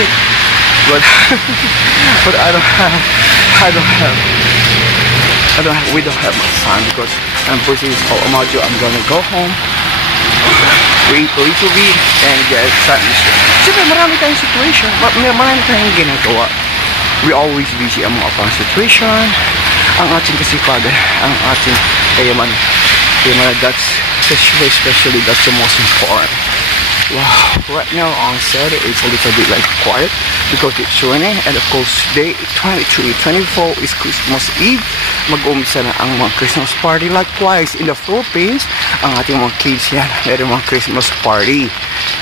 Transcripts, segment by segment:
it. But but we don't have much time because I'm busy with all module. I'm gonna go home, wait a little bit, and get started. Siyempre, marami tayong situation, marami tayong ginagawa. We always busy ang mga pang situation. Ang ating kasipagan, ang ating kayaman, that's especially that's the most important. Wow, right now on Saturday it's a little bit like quiet because it's raining, and of course day 23, 24 is Christmas Eve. Mag-umpisa na ang mga Christmas party. Likewise in the Philippines, ang ating mga kids yan, meron mga Christmas party.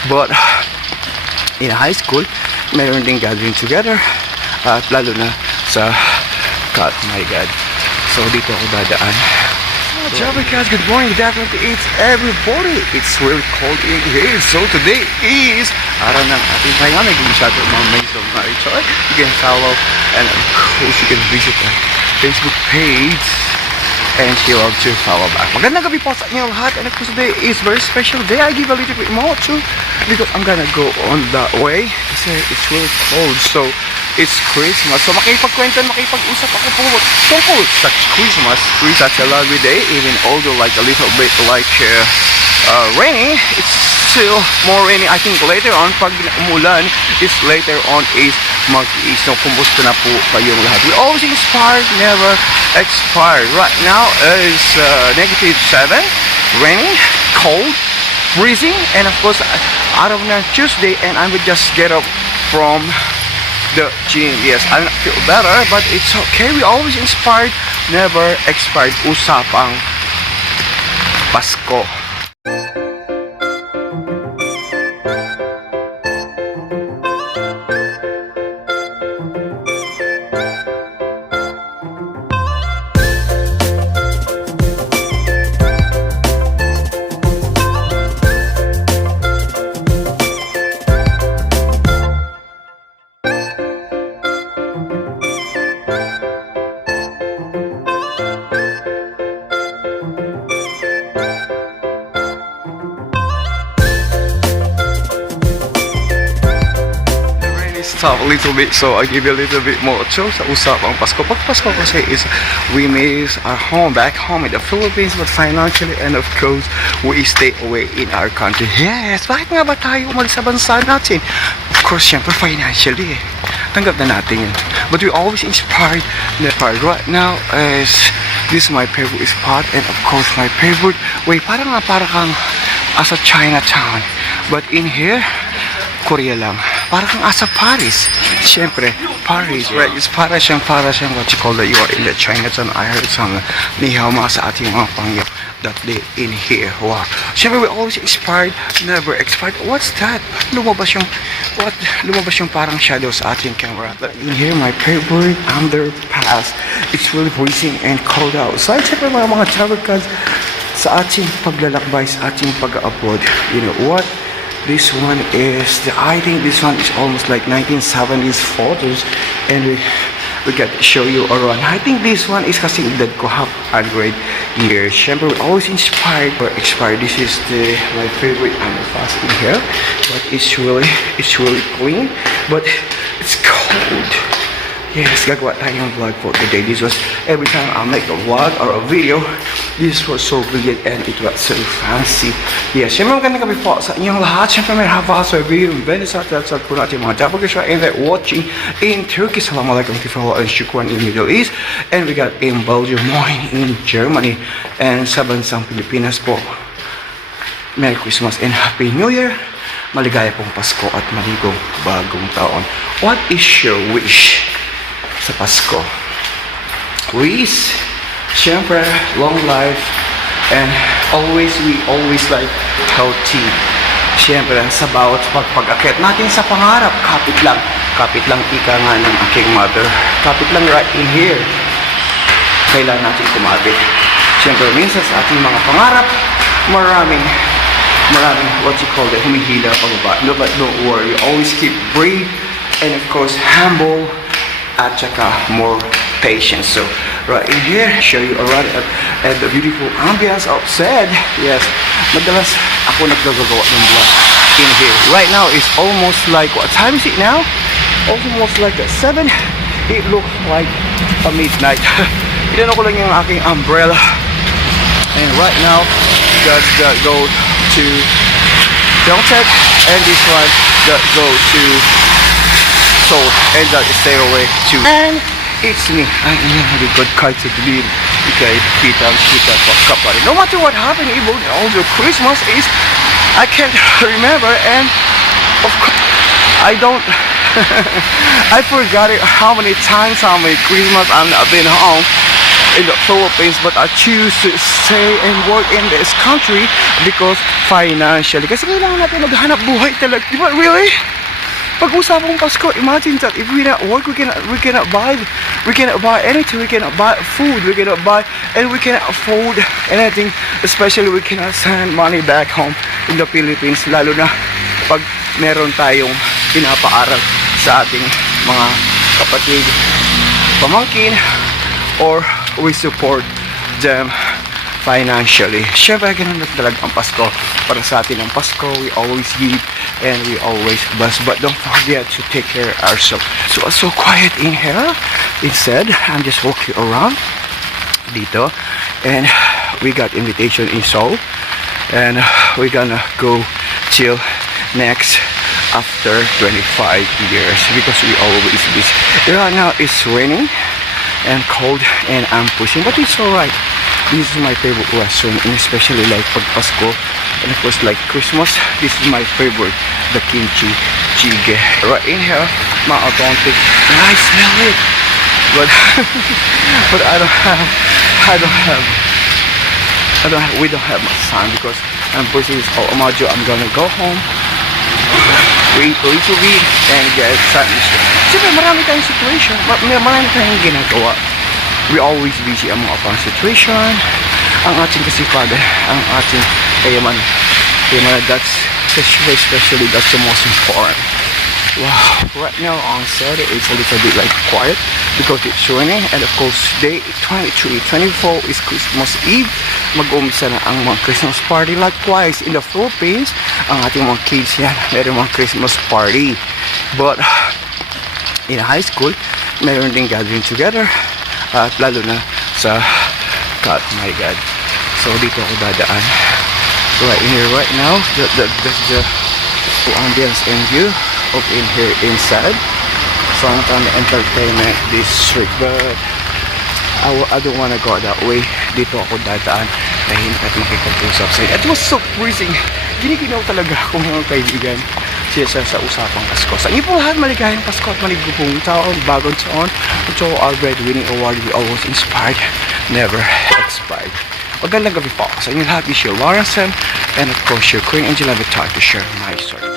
But in high school, meron din gathering together, at lalo na sa God, my God. So dito ako dadaan. Java guys, good morning. Definitely it's everybody. It's really cold in here. So today is araw ng ating pahinga. Naging shout out mga mates of Marichoy. You can follow, and of course you can visit our Facebook page, and she will to follow back. Magandang gabi po sa inyo lahat. And of course today is very special day. I give a little bit more too because I'm gonna go on that way kasi it's really cold. So it's Christmas. So makipagkwento, makipag-usap ako po tungkol sa Christmas. It's such a lovely day, even although like a little bit like rainy, it's still more rainy. I think later on, pag umulan, is later on is mag-is. So kumusta na po kayong lahat? We always inspired, never expired. Right now is -7, raining, cold, freezing, and of course out of na Tuesday, and I would just get up from the gym. Yes, I don't feel better, but it's okay. We always inspired, never expired. Usapang Pasko. Stop a little bit, so I give you a little bit more so sa usapang Pasko. Pag Pasko kasi is we miss our home, back home in the Philippines, but financially and of course we stay away in our country. Yes, bakit nga ba tayo umalis sa bansa natin? Of course, syempre financially tanggap na natin yun. But we always inspired. Right now is this is my favorite spot, and of course my favorite way, parang kang asa Chinatown, but in here Korea lang. Para kang asa Paris. Siyempre, Paris, right? It's para siyang what you call that you are in the Chinatown. I heard some nihama sa ating mga pangyo that day in here. Wow. Siyempre, we always inspired, never expired. What's that? Lumabas yung parang shadow sa ating camera. But in here, my favorite underpass. It's really freezing and cold outside. Siyempre, mga travel guys, sa ating paglalakbay, sa ating pag-upload. You know what? This one is I think this one is almost like 1970s photos, and we can show you around. I think this one is kasi edad ko half grade years. Siyempre, we always inspired or expired. This is my favorite underpass in here, but it's really clean, but it's cold. Yes, gagawa tayong vlog for today. This was every time I make a vlog or a video, this was so brilliant and it was so fancy. Yes, syempre magandang gabi po sa inyong lahat. Syempre may haba sa video. Venice at po natin mga Japagisha and they're watching in Turkey. Assalamualaikum tifawal and shukran in Middle East. And we got in Belgium, morning in Germany. And sa bansang Pilipinas po, Merry Christmas and Happy New Year. Maligaya pong Pasko at maligong bagong taon. What is your wish sa Pasko? Wish, syempre, long life, and we always like healthy. Syempre, sa bawat pag-akit natin sa pangarap, kapit lang ika nga ng aking mother, kapit lang right in here. Kailangan natin kumapit. Syempre, minsan sa ating mga pangarap, maraming what you call it, humihila pababa. No, but don't worry, always keep brave and of course humble at saka more patient. So right in here, show you around at the beautiful ambience outside. Yes, madalas ako naggagawa ng vlog in here. Right now it's almost like, what time is it now? Almost like 7. It looks like a midnight. Tinanong ko lang yung aking umbrella. And right now, just go to Pyeongtaek, and this one that go to Seoul, and that stay away to. And it's me. I'm in a good kite to believe. Okay, kita pa rin. No matter what happened, even although Christmas is, I can't remember, and of course, I don't. I forgot it, how many Christmas I've been home in the Philippines, but I choose to stay and work in this country because financially. Kasi kailangan natin maghanap buhay talaga. Di ba? Really? Pag-usapang Pasko, imagine that if we not work, we cannot buy anything, we cannot buy food, we cannot buy, and we cannot afford anything, especially we cannot send money back home in the Philippines, lalo na pag meron tayong pinapaaral sa ating mga kapatid, pamangkin, or we support them financially. Siyempre, ganun na talaga ang Pasko. Para sa atin ang Pasko, we always give and we always bless. But don't forget to take care of ourselves. So, it's so quiet in here. Instead, I'm just walking around dito. And we got invitation in Seoul. And we're gonna go till next after 25 years because we always busy. Right now it's raining and cold and I'm pushing, but it's alright. This is my favorite restaurant, and especially like pag Pasko and of course like Christmas, this is my favorite, the kimchi jjigae. Right in here, my authentic, and I smell it, but but we don't have much time because I'm pushing this whole module. I'm gonna go home, wait for it to be, and get something. Siyempre marami tayong situation, marami tayong ginagawa. We always busy ang mga pang situation. Ang ating kasipagan, ang ating kayaman, that's especially that's the most important. Wow, right now on Saturday it's a little bit like quiet because it's raining, and of course day 23, 24 is Christmas Eve. Mag-umpisa na ang mga Christmas party. Likewise in the Philippines, ang ating mga kids yan, meron mga Christmas party. But in high school, meron din gathering together, at lalo na sa God, my God. So dito ako dadaan right here right now. The ambience and view of in here inside some kind of entertainment district, but I don't wanna go that way. Dito ako dadaan dahil at makikipag-usap sa inyo. It was so freezing. Giniginaw talaga ako mga kaibigan siya sa usapang Pasko. Sa inyo po lahat, maligayang Pasko at maligupong taon, bagong taon. Ito our breadwinning award, we always inspired, never expired. Magandang gabi po sa inyo lahat. This is your Lawrence and of course your Queen Angela Vitar to share my story.